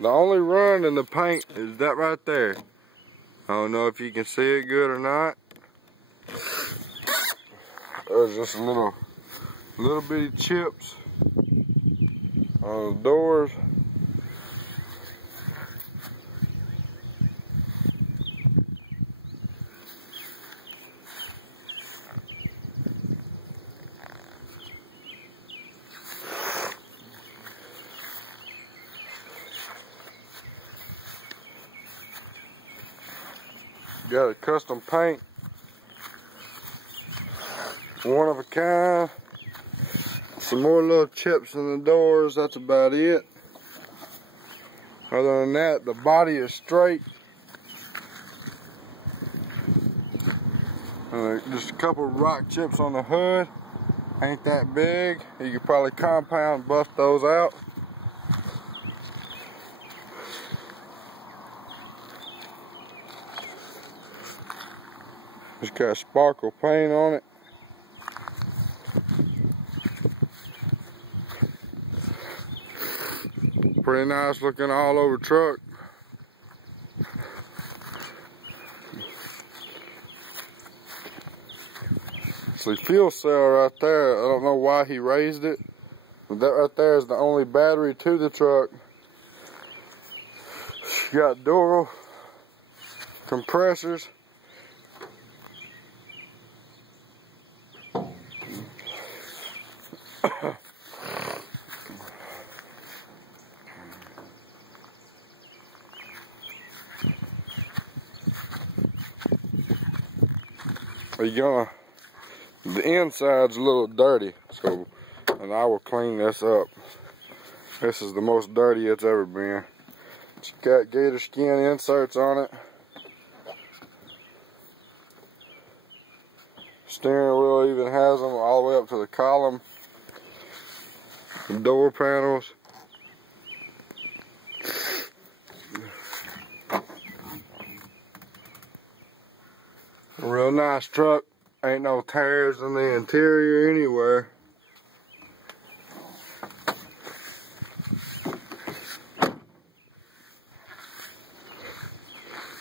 The only run in the paint is that right there. I don't know if you can see it good or not. There's just a little bitty chips on the doors. Got a custom paint, one of a kind. Some more little chips in the doors, that's about it. Other than that, the body is straight. Just a couple rock chips on the hood. Ain't that big. You could probably compound, bust those out. Just got sparkle paint on it. Pretty nice looking all over truck. See, fuel cell right there, I don't know why he raised it, but that right there is the only battery to the truck. You got dual compressors. The inside's a little dirty, and I will clean this up. This is the most dirty it's ever been. It's got gator skin inserts on it. Steering wheel even has them all the way up to the column. The door panels. A real nice truck. Ain't no tears in the interior anywhere.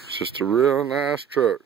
It's just a real nice truck.